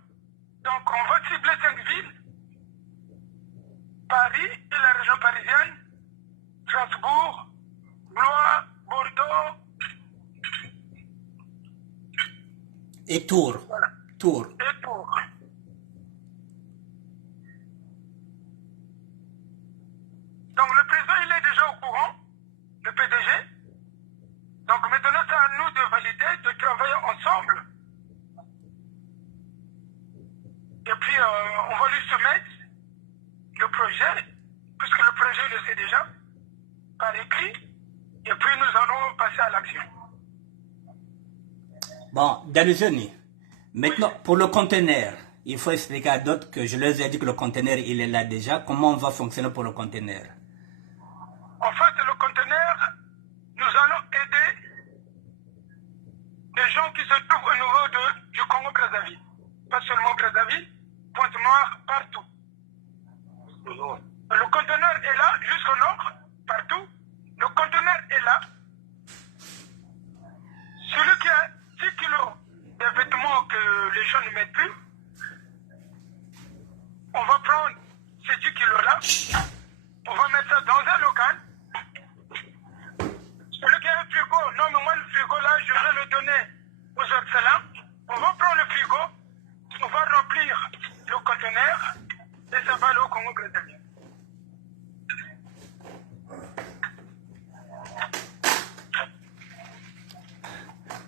Donc, on va cibler 5 villes. Paris et la région parisienne, Strasbourg, Blois, Bordeaux. Et Tours. Voilà. Tours. Et Tours. Donc, le président, il est déjà au courant, le PDG. Donc, maintenant, c'est à nous de valider, de travailler ensemble. Et puis, on va lui soumettre le projet, puisque le projet, il le sait déjà, par écrit. Et puis, nous allons passer à l'action. Bon, Daluzoni, maintenant, pour le conteneur, il faut expliquer à d'autres que je leur ai dit que le conteneur, il est là déjà. Comment on va fonctionner pour le conteneur? En fait, le conteneur, nous allons aider les gens qui se trouvent au niveau du Congo-Brazzaville. Pas seulement Brazzaville, Pointe-Noire, partout. Le conteneur est là, jusqu'au nord, partout. Le conteneur est là. Celui qui a 6 kilos de vêtements que les gens ne mettent plus, on va prendre ces 10 kilos-là, on va mettre ça dans un local. Celui qui a un frigo, non mais moi le frigo là, je vais le donner aux orphelins. On va prendre le frigo, on va remplir le conteneur et ça va aller au Congo-Brazzaville.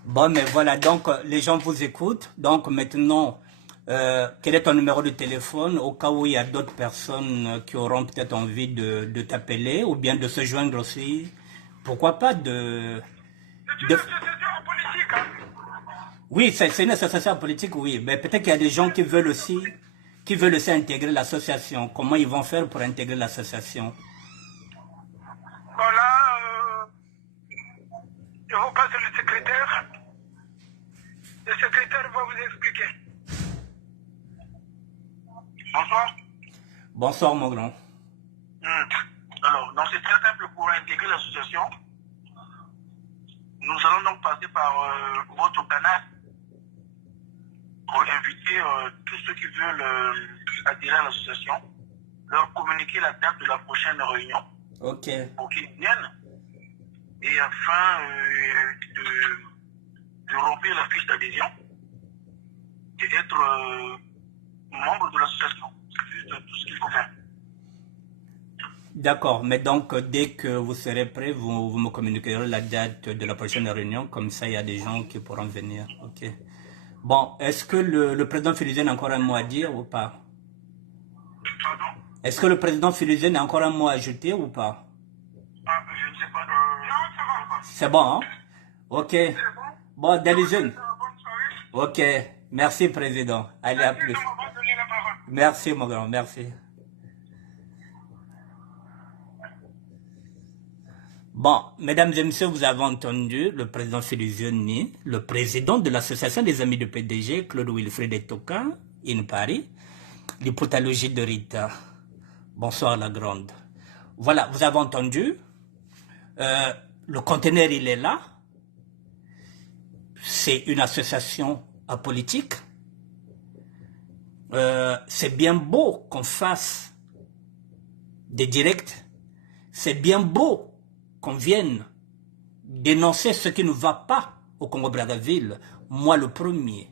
Bon, mais voilà, donc les gens vous écoutent. Donc maintenant, quel est ton numéro de téléphone au cas où il y a d'autres personnes qui auront peut-être envie de t'appeler ou bien de se joindre aussi? Pourquoi pas de... C'est une association politique, hein? Oui, c'est une association politique, oui. Mais peut-être qu'il y a des gens qui veulent aussi intégrer l'association. Comment ils vont faire pour intégrer l'association? Voilà, je vous passe le secrétaire. Le secrétaire va vous expliquer. Bonsoir. Bonsoir, mon grand. Alors, donc c'est très simple pour intégrer l'association. Nous allons donc passer par votre canal pour inviter tous ceux qui veulent adhérer à l'association, leur communiquer la date de la prochaine réunion. Ok. Pour qu'ils viennent et afin de remplir la fiche d'adhésion et être membre de l'association. C'est tout ce qu'il faut faire. D'accord, mais donc dès que vous serez prêt, vous me communiquerez la date de la prochaine réunion, comme ça il y a des gens qui pourront venir. Ok. Bon, est-ce que le président Philizène a encore un mot à dire ou pas? Pardon? Est-ce que le président Philizène a encore un mot à ajouter ou pas? Ah, je ne sais pas. Non, ça va. C'est bon, hein? Ok. C'est bon? Bon, Daluzoni. Bonne soirée. Ok. Merci, président. Allez, à plus. On va donner la parole. Merci, mon grand. Merci. Bon, mesdames et messieurs, vous avez entendu le président Philizène, le président de l'association des amis du PDG, Claude Wilfred Etoka, in Paris, l'hypotalogie de Rita. Bonsoir, la grande. Voilà, vous avez entendu. Le conteneur, il est là. C'est une association apolitique. C'est bien beau qu'on fasse des directs. C'est bien beau qu'on vienne dénoncer ce qui ne va pas au Congo-Brazzaville. Moi, le premier.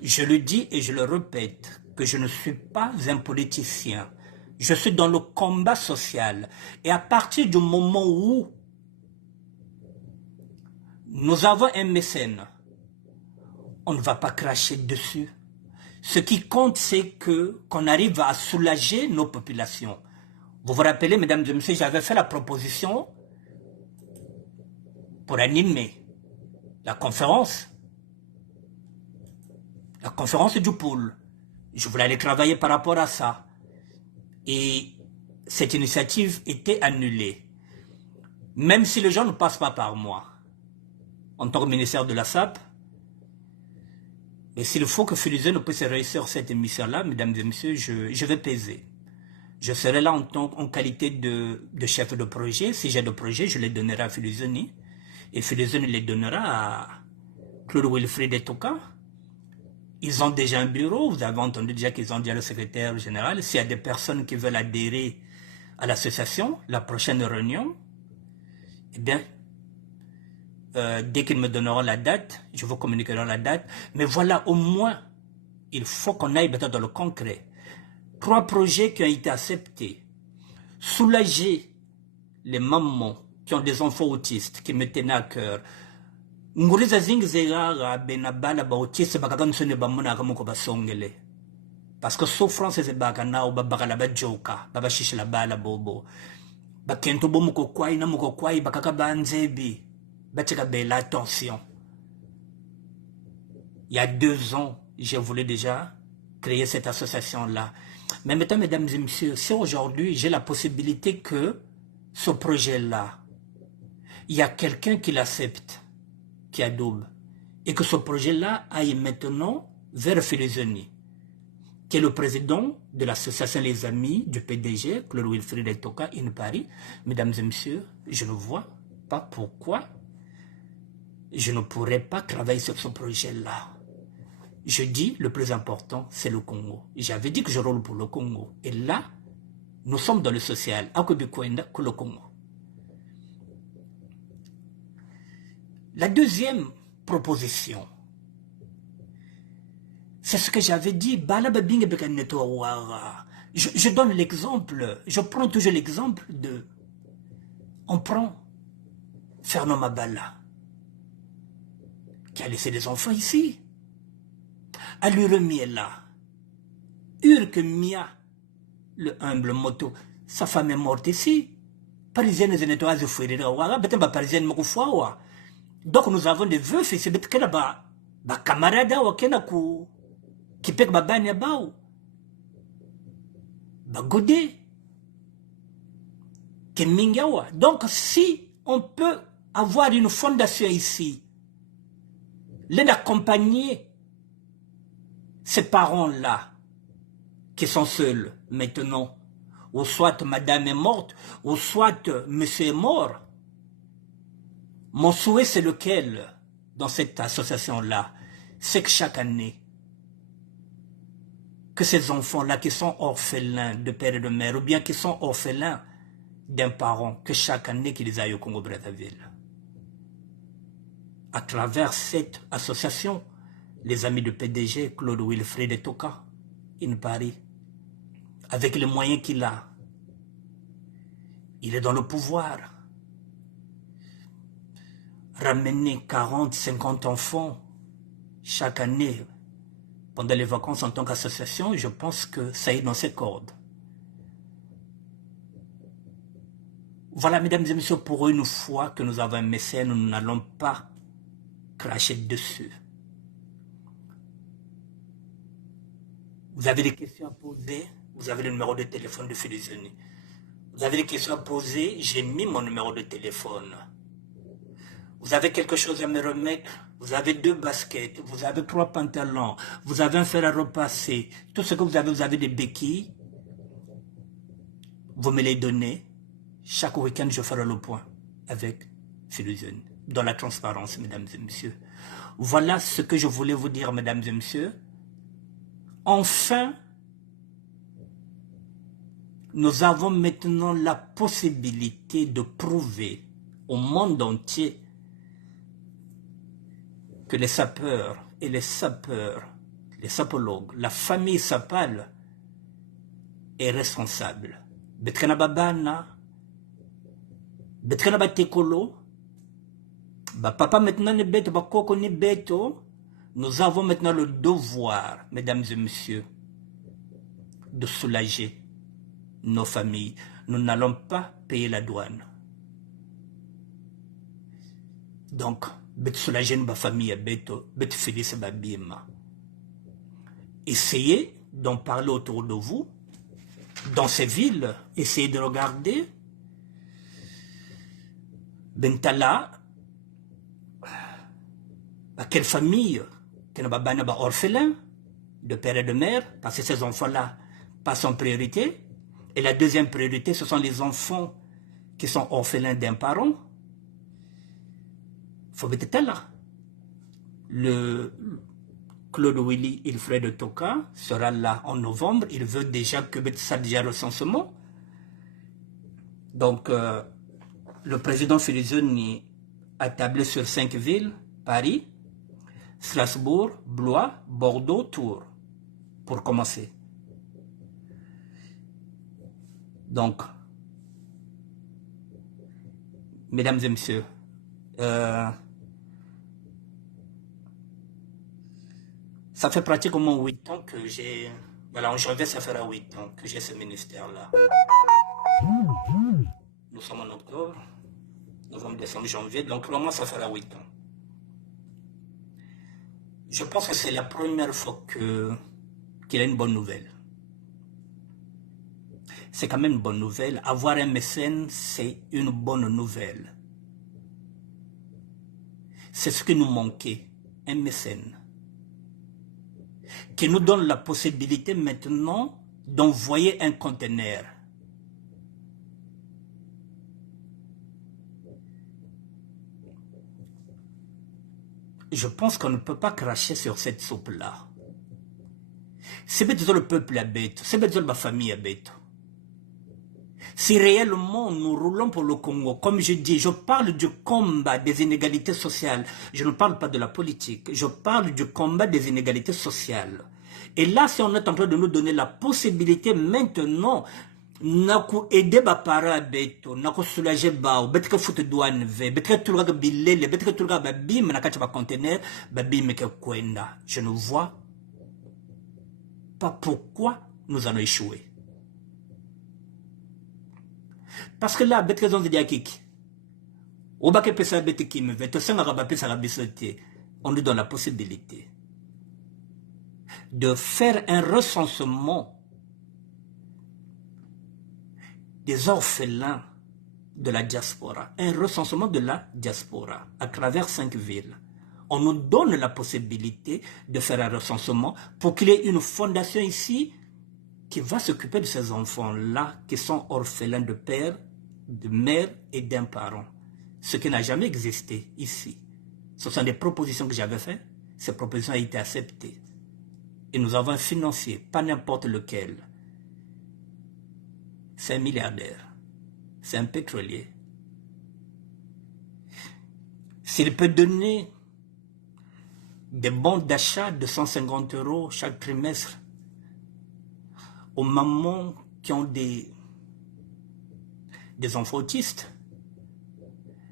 Je le dis et je le répète, que je ne suis pas un politicien. Je suis dans le combat social. Et à partir du moment où nous avons un mécène, on ne va pas cracher dessus. Ce qui compte, c'est qu'on arrive à soulager nos populations. Vous vous rappelez, mesdames et messieurs, j'avais fait la proposition pour animer la conférence du pôle. Je voulais aller travailler par rapport à ça. Et cette initiative était annulée. Même si les gens ne passent pas par moi, en tant que ministère de la SAP, mais s'il faut que Philizène puisse réussir cette émission-là, mesdames et messieurs, je vais peser. Je serai là en qualité de chef de projet. Si j'ai de projet, je les donnerai à Filizoni. Et Filizoni les donnera à Claude Wilfried Etoka. Ils ont déjà un bureau. Vous avez entendu déjà qu'ils ont déjà le secrétaire général. S'il y a des personnes qui veulent adhérer à l'association, la prochaine réunion, eh bien, dès qu'ils me donneront la date, je vous communiquerai la date. Mais voilà, au moins, il faut qu'on aille dans le concret. 3 projets qui ont été acceptés. Soulager les mamans qui ont des enfants autistes, qui me tenaient à cœur. Nguriza zingi zegara benabala ba autiste bakagamsone bamona kamuko basongele. Parce que souffrance c'est bakana ou babakala ba joka, baba shishi la bala bobo. Bakento bomuko kwai na muko kwai bakaka banzebi. Bateka bela attention. Il y a 2 ans, j'ai voulu déjà créer cette association-là. Mais maintenant, mesdames et messieurs, si aujourd'hui j'ai la possibilité que ce projet-là, il y a quelqu'un qui l'accepte, qui adoube, et que ce projet-là aille maintenant vers Filizoni, qui est le président de l'association Les Amis du PDG, Claude Wilfried Etoka, in Paris. Mesdames et messieurs, je ne vois pas pourquoi je ne pourrais pas travailler sur ce projet-là. Je dis, le plus important, c'est le Congo. J'avais dit que je roule pour le Congo. Et là, nous sommes dans le social, à Kobikwenda, que le Congo. La deuxième proposition, c'est ce que j'avais dit. Je donne l'exemple, je prends toujours l'exemple de... On prend Fernand Mabala, qui a laissé des enfants ici. Aluremiela, Urke Mia, le humble moto, sa femme est morte ici. Parisienne et nettoyage de fouiller, parisienne Mokufawa. Donc nous avons des veufs et c'est peut-être que ba camarade ou kenaku qui pèque ba banya bao. Ba godé. Kemingawa. Donc si on peut avoir une fondation ici, les accompagner ces parents-là, qui sont seuls maintenant, ou soit madame est morte, ou soit monsieur est mort. Mon souhait, c'est lequel, dans cette association-là, c'est que chaque année, que ces enfants-là qui sont orphelins de père et de mère, ou bien qui sont orphelins d'un parent, que chaque année qu'ils aillent au Congo-Brazzaville. À travers cette association, les amis du PDG, Claude Wilfried Etoka, in Paris, avec les moyens qu'il a, il est dans le pouvoir. Ramener 40, 50 enfants chaque année pendant les vacances en tant qu'association, je pense que ça est dans ses cordes. Voilà, mesdames et messieurs, pour une fois que nous avons un mécène, nous n'allons pas cracher dessus. Vous avez des questions à poser, vous avez le numéro de téléphone de Filizoni. Vous avez des questions à poser, j'ai mis mon numéro de téléphone. Vous avez quelque chose à me remettre, vous avez 2 baskets, vous avez 3 pantalons, vous avez un fer à repasser, tout ce que vous avez des béquilles, vous me les donnez. Chaque week-end, je ferai le point avec Filizoni, dans la transparence, mesdames et messieurs. Voilà ce que je voulais vous dire, mesdames et messieurs. Enfin, nous avons maintenant la possibilité de prouver au monde entier que les sapeurs et les sapologues, la famille sapale est responsable. Betkana babana, betkana batekolo, papa maintenant ne bête, bakoko ne beto. Nous avons maintenant le devoir, mesdames et messieurs, de soulager nos familles. Nous n'allons pas payer la douane. Donc, soulager nos familles, félix babima. Essayez d'en parler autour de vous, dans ces villes. Essayez de regarder. Bentala, à quelle famille qui n'a pas orphelin de père et de mère, parce que ces enfants-là passent en priorité. Et la deuxième priorité, ce sont les enfants qui sont orphelins d'un parent. Il faut mettre là. Le Claude Willy Ilfred Toka sera là en novembre. Il veut déjà que ça déjà recensement. Donc, le président Filizoni a tablé sur 5 villes, Paris, Strasbourg, Blois, Bordeaux, Tours, pour commencer. Donc, mesdames et messieurs, ça fait pratiquement 8 ans que j'ai... Voilà, en janvier, ça fera 8 ans que j'ai ce ministère-là. Nous sommes en octobre, novembre, décembre, janvier, donc vraiment, ça fera 8 ans. Je pense que c'est la première fois qu'il a une bonne nouvelle. C'est quand même une bonne nouvelle. Avoir un mécène, c'est une bonne nouvelle. C'est ce qui nous manquait, un mécène. Qui nous donne la possibilité maintenant d'envoyer un conteneur. Je pense qu'on ne peut pas cracher sur cette soupe-là. C'est besoin le peuple à bête, c'est besoin la famille à bête. Si réellement nous roulons pour le Congo, comme je dis, je parle du combat des inégalités sociales. Je ne parle pas de la politique, je parle du combat des inégalités sociales. Et là, si on est en train de nous donner la possibilité maintenant, naku aider ba para beto, naku soulager bao, betre foute douane ve, betre tulga bilele, betre tulga ba bim na kacha ba conteneur, ba bim ke kwenda. Je ne vois pas pourquoi nous allons échouer. Parce que là, betre zon de diakiki. Oba ke pesa bete ki me ve, to senga ba pesa la bisote. On nous donne la possibilité de faire un recensement des orphelins de la diaspora, un recensement de la diaspora à travers 5 villes. On nous donne la possibilité de faire un recensement pour qu'il y ait une fondation ici qui va s'occuper de ces enfants-là qui sont orphelins de père, de mère et d'un parent. Ce qui n'a jamais existé ici. Ce sont des propositions que j'avais faites. Ces propositions ont été acceptées. Et nous avons un financier, pas n'importe lequel. C'est un milliardaire. C'est un pétrolier. S'il peut donner des bons d'achat de 150 € chaque trimestre aux mamans qui ont des enfants autistes,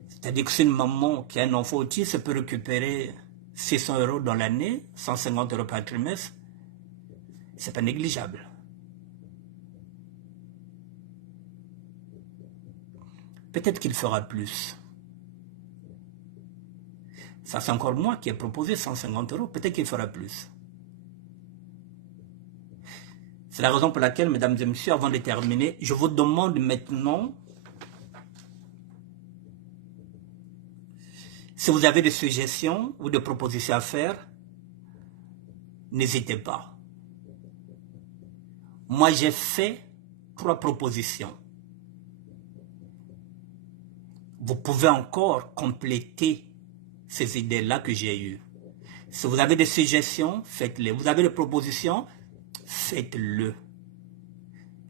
c'est-à-dire que si une maman qui a un enfant autiste peut récupérer 600 € dans l'année, 150 € par trimestre, c'est pas négligeable. Peut-être qu'il fera plus. Ça, c'est encore moi qui ai proposé 150 €. Peut-être qu'il fera plus. C'est la raison pour laquelle, mesdames et messieurs, avant de terminer, je vous demande maintenant, si vous avez des suggestions ou des propositions à faire, n'hésitez pas. Moi, j'ai fait 3 propositions. Vous pouvez encore compléter ces idées-là que j'ai eues. Si vous avez des suggestions, faites-les. Vous avez des propositions, faites-le.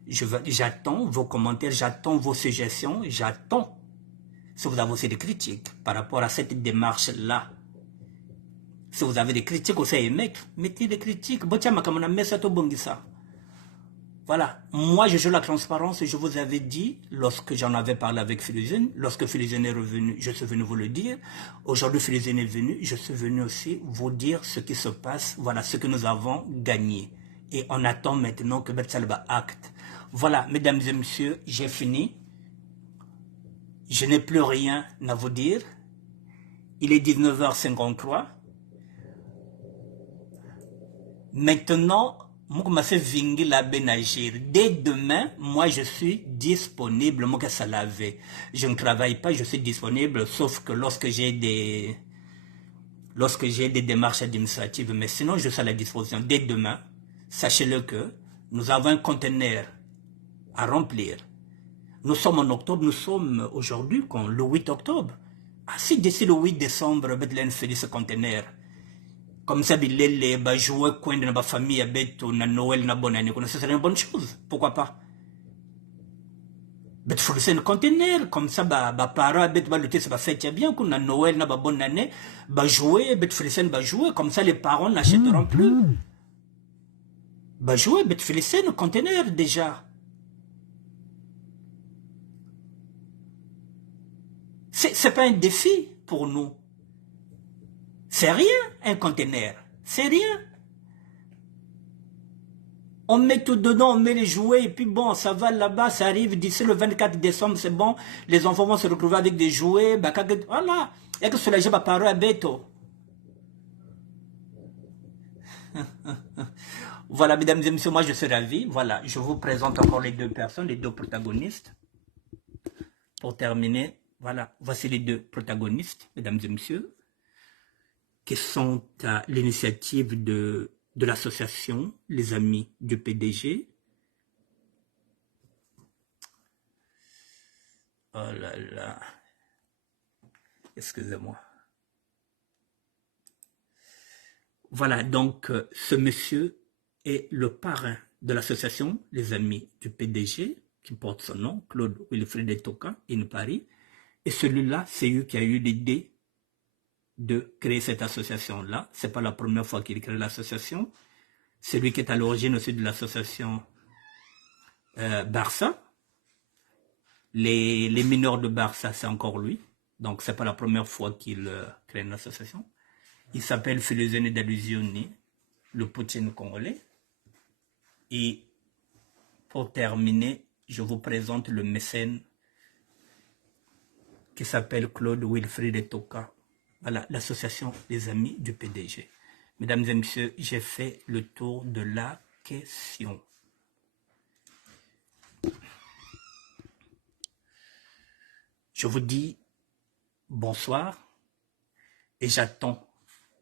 J'attends vos commentaires, j'attends vos suggestions, j'attends. Si vous avez aussi des critiques par rapport à cette démarche-là. Si vous avez des critiques aussi, mettez des critiques. Voilà, moi je joue la transparence et je vous avais dit, lorsque j'en avais parlé avec Filizène, lorsque Filizène est revenu, je suis venu vous le dire. Aujourd'hui Filizène est venu, je suis venu aussi vous dire ce qui se passe, voilà ce que nous avons gagné. Et on attend maintenant que Betsalba acte. Voilà, mesdames et messieurs, j'ai fini. Je n'ai plus rien à vous dire. Il est 19h53. Maintenant, dès demain, moi je suis disponible. Je ne travaille pas, je suis disponible, sauf que lorsque j'ai des démarches administratives. Mais sinon, je suis à la disposition. Dès demain, sachez-le que nous avons un conteneur à remplir. Nous sommes en octobre, nous sommes aujourd'hui le 8 octobre. Ah, si d'ici le 8 décembre, Bethlehem fait ce conteneur, comme ça, il va jouer coin de ma famille avec Noël, na bonne année, ce serait une bonne chose. Pourquoi pas? Il faut laisser un conteneur, comme ça, parents, va lutter, ça va faire bien, qu'on a Noël, na bonne année, va jouer, va jouer, comme ça, les parents n'achèteront plus. Va jouer, faut laisser un conteneur déjà. C'est pas un défi pour nous. C'est rien, un conteneur. C'est rien. On met tout dedans, on met les jouets, et puis bon, ça va là-bas, ça arrive d'ici le 24 décembre, c'est bon. Les enfants vont se retrouver avec des jouets. Voilà. Il y a que cela, j'ai pas parlé à Beto. Voilà, mesdames et messieurs, moi je suis ravi. Voilà, je vous présente encore les deux personnes, les deux protagonistes. Pour terminer, voilà, voici les deux protagonistes, mesdames et messieurs, qui sont à l'initiative de l'association Les Amis du PDG. Oh là là, excusez-moi. Voilà, donc ce monsieur est le parrain de l'association Les Amis du PDG, qui porte son nom, Claude Wilfried Toka, in Paris. Et celui-là, c'est lui qui a eu l'idée de créer cette association-là. Ce n'est pas la première fois qu'il crée l'association. C'est lui qui est à l'origine aussi de l'association Barça. Les mineurs de Barça, c'est encore lui. Donc, ce n'est pas la première fois qu'il crée une association. Il s'appelle Philosène d'Allusioni, le Poutine congolais. Et pour terminer, je vous présente le mécène qui s'appelle Claude Wilfried Toka. Voilà, l'association des amis du PDG. Mesdames et messieurs, j'ai fait le tour de la question. Je vous dis bonsoir et j'attends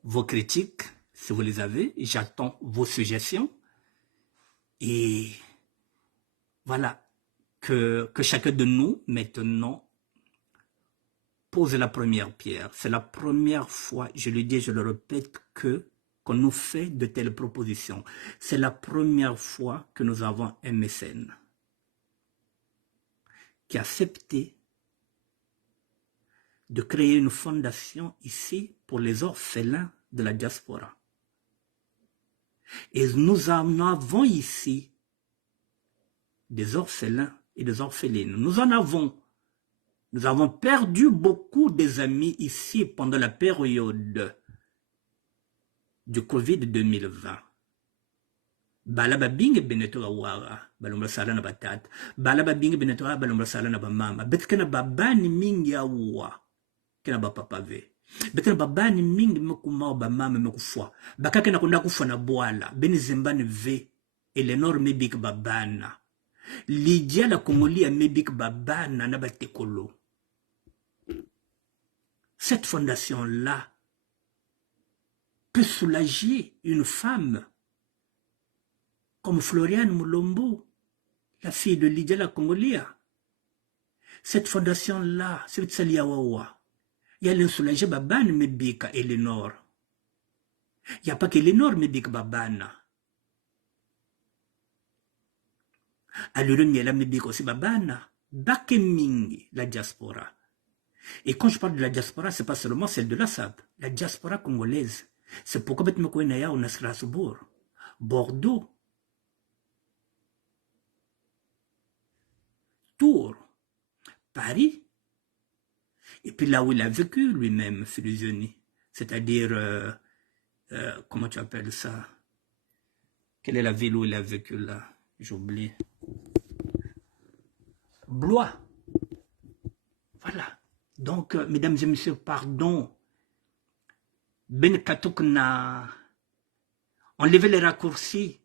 vos critiques, si vous les avez, j'attends vos suggestions. Et voilà, que chacun de nous, maintenant, pose la première pierre. C'est la première fois, je le dis et je le répète, qu'on nous fait de telles propositions. C'est la première fois que nous avons un mécène qui a accepté de créer une fondation ici pour les orphelins de la diaspora. Et nous en avons ici des orphelins et des orphelines. Nous en avons. Nous avons perdu beaucoup des amis ici pendant la période du Covid 2020. Balaba binge beneto awara balomba sala na batat balaba binge beneto balomba sala na bamama betkena babani mingi awa kena bapapa ve betkena babani mingi mekuma bamama mekufwa bakake na kunda kufa na bwala beni zembani ve Eleanor mebik babana Lydia la Congolia mebik babana na batekolo. Cette fondation-là peut soulager une femme comme Floriane Mulombo, la fille de Lydia la Congolia. Cette fondation-là, c'est Tsaliawawa. Il y a le soulager Babane Mebika Eleanor. Il n'y a pas qu'Eleanor Mebika Babana. Alors, il y a la Mebika aussi Babana. Bakemingi, la diaspora. Et quand je parle de la diaspora, ce n'est pas seulement celle de l'ASAP, la diaspora congolaise. C'est pourquoi on a Strasbourg, Bordeaux, Tours, Paris, et puis là où il a vécu lui-même, Philosoni, c'est-à-dire, comment tu appelles ça? Quelle est la ville où il a vécu là? J'oublie. Blois. Voilà. Donc, mesdames et messieurs, pardon. Ben Katouk n'a enlevé les raccourcis.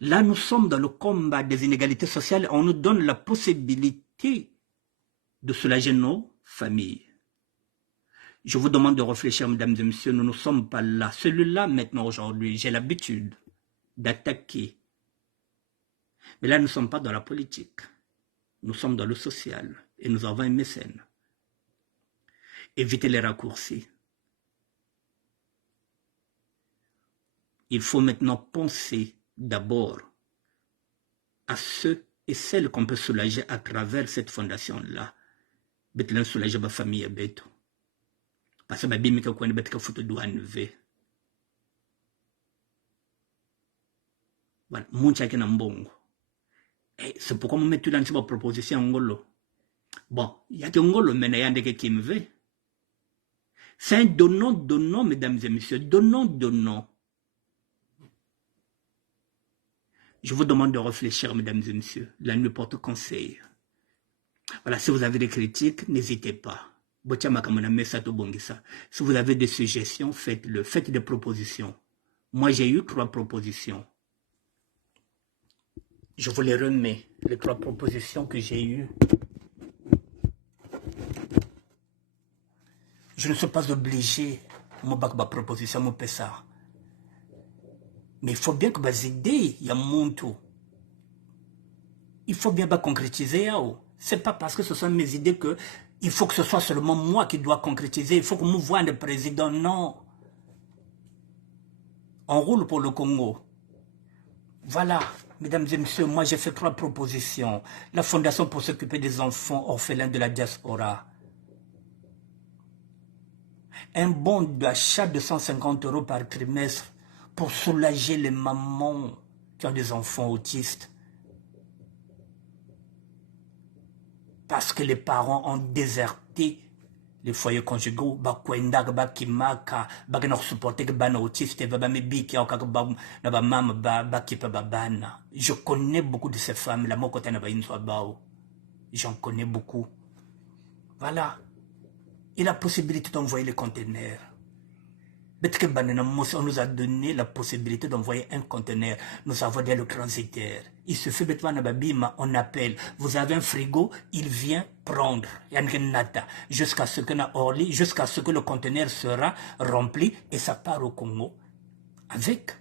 Là, nous sommes dans le combat des inégalités sociales. On nous donne la possibilité de soulager nos familles. Je vous demande de réfléchir, mesdames et messieurs, nous ne sommes pas là. Celui-là, maintenant, aujourd'hui, j'ai l'habitude d'attaquer Mais là, nous ne sommes pas dans la politique. Nous sommes dans le social. Et nous avons un mécène. Évitez les raccourcis. Il faut maintenant penser d'abord à ceux et celles qu'on peut soulager à travers cette fondation-là. Betlen soulager ma famille beto. Parce que ma bimika quoi ne betka photo douane v. Voilà, muncha kena mbongo. Et c'est pourquoi on met tout dans cette proposition ngolo. Bon, il y a que ngolo mais yande ke qui me veut. C'est un donnant, mesdames et messieurs, donnant. Je vous demande de réfléchir, mesdames et messieurs. La nuit porte conseil. Voilà, si vous avez des critiques, n'hésitez pas. Si vous avez des suggestions, faites-le. Faites des propositions. Moi, j'ai eu 3 propositions. Je vous les remets, les 3 propositions que j'ai eues. Je ne suis pas obligé, ma proposition, mon pessard. Mais il faut bien que les idées, il y a mon tout. Il faut bien concrétiser. Ce n'est pas parce que ce sont mes idées que il faut que ce soit seulement moi qui dois concrétiser. Il faut que nous voyons le président. Non. On roule pour le Congo. Voilà, mesdames et messieurs, moi j'ai fait 3 propositions. La fondation pour s'occuper des enfants orphelins de la diaspora. Un bon d'achat de 150 € par trimestre pour soulager les mamans qui ont des enfants autistes. Parce que les parents ont déserté les foyers conjugaux, je connais beaucoup de ces femmes là, j'en connais beaucoup. Voilà. Et la possibilité d'envoyer les conteneurs. On nous a donné la possibilité d'envoyer un conteneur. Nous avons des transitaires. Il se fait on appelle. Vous avez un frigo, il vient prendre. Jusqu'à ce que le conteneur sera rempli et ça part au Congo. Avec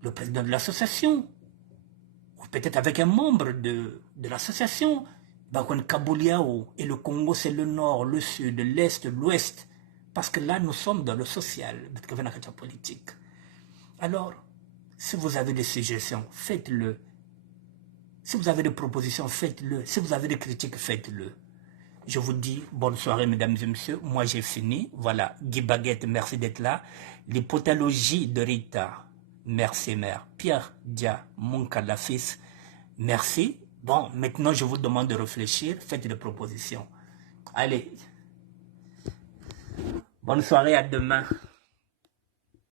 le président de l'association. Ou peut-être avec un membre de l'association. Et le Congo, c'est le nord, le sud, l'est, l'ouest. Parce que là, nous sommes dans le social, politique. Alors, si vous avez des suggestions, faites-le. Si vous avez des propositions, faites-le. Si vous avez des critiques, faites-le. Je vous dis bonne soirée, mesdames et messieurs. Moi, j'ai fini. Voilà, Guy Baguette, merci d'être là. L'hypotalogie de Rita, merci, mère. Pierre Dia, mon fils, merci. Bon, maintenant, je vous demande de réfléchir. Faites des propositions. Allez. Bonne soirée, à demain.